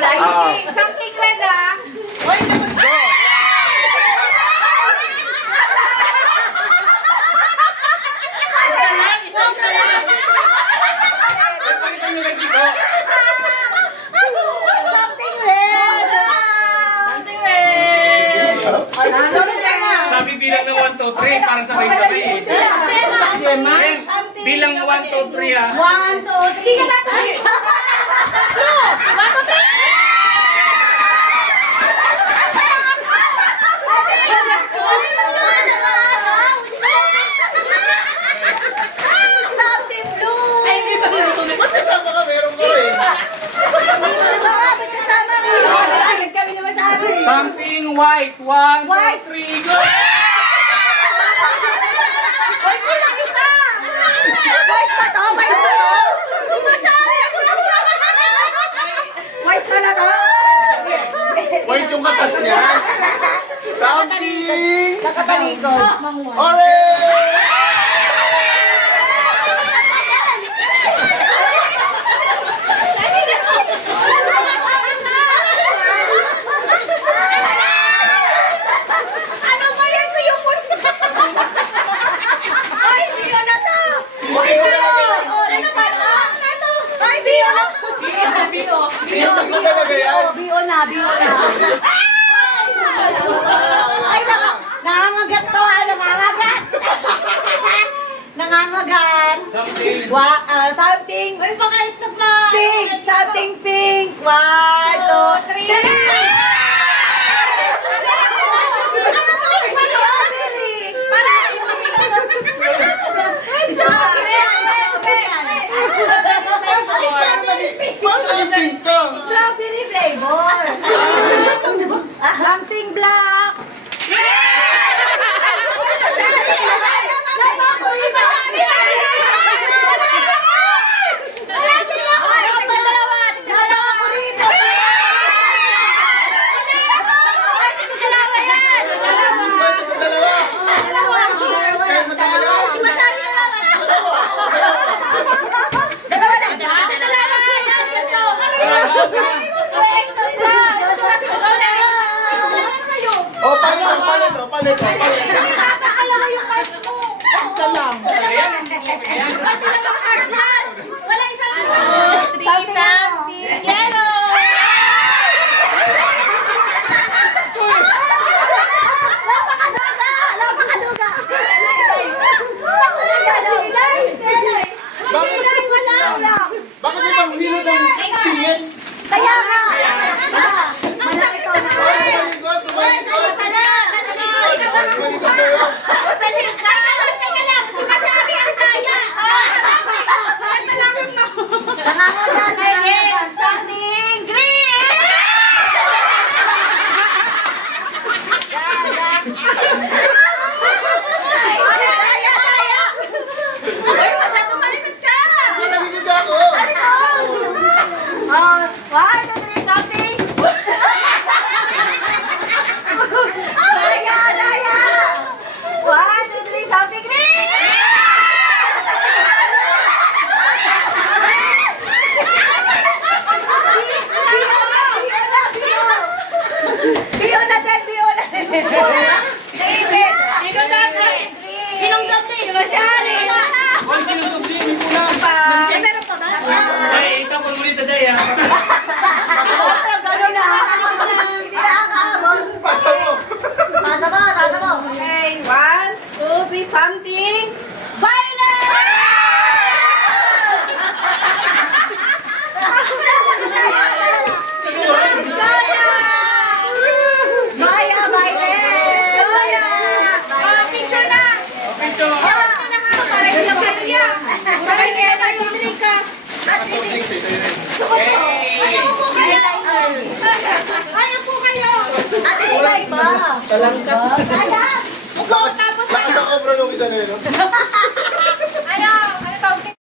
kulay. Something red ah. Oy, Sabi bilang ng 1, 2, 3 para sabay-sabay eh. Bilang 1, 2, 3 ah. 1, 2, 3. Hindi ka tatay. No! 1, 2, 3. Something blue. Ay, hindi ba nito? Magkasama ka, meron ko eh. Something white. 1, 2, 3, go! Wait yung katas niya. Something Nakatalikod. orange! Ano ba yan ko yung puso? Ay, Bio na to! Bio na to! Ano ba to? Ay, Bio na to! Bio! Hindi talaga yan. Bio na! Ay, nangangagat to ha! Nangangagat! Nangangagat! Something! Ay, bakit na pa? Pink! Something pink! 1, 2, 3! Paano naging pink to? Strawberry flavor. Something black. Dalawa. Kahit magdalawa. Oh, palit. Bakit may panghilot ng singit? Kaya nga! Malaki ko na! Tumalikod kayo. Something green! Ay, masyado malikot ka! Natalikod ako. Why? Something? Daya! 1, 2, 3, something green! Bio na din! David! Sino dapat? Sinong dapat? Masyari! Hoy, sinutubli, may kulang. Meron pa ba? Ay, ikaw pag ulit today ah. Gano'n na! Hindi na akahabol! Pasa mo. Tasa mo! Okay, 1, 2, 3, something! Violet! Maya, Violet! Picture na! Picture. Ayaw po kayo! Ate, silay ba? Talangkat. Kaya! Lakas ang obra yung isa na yun.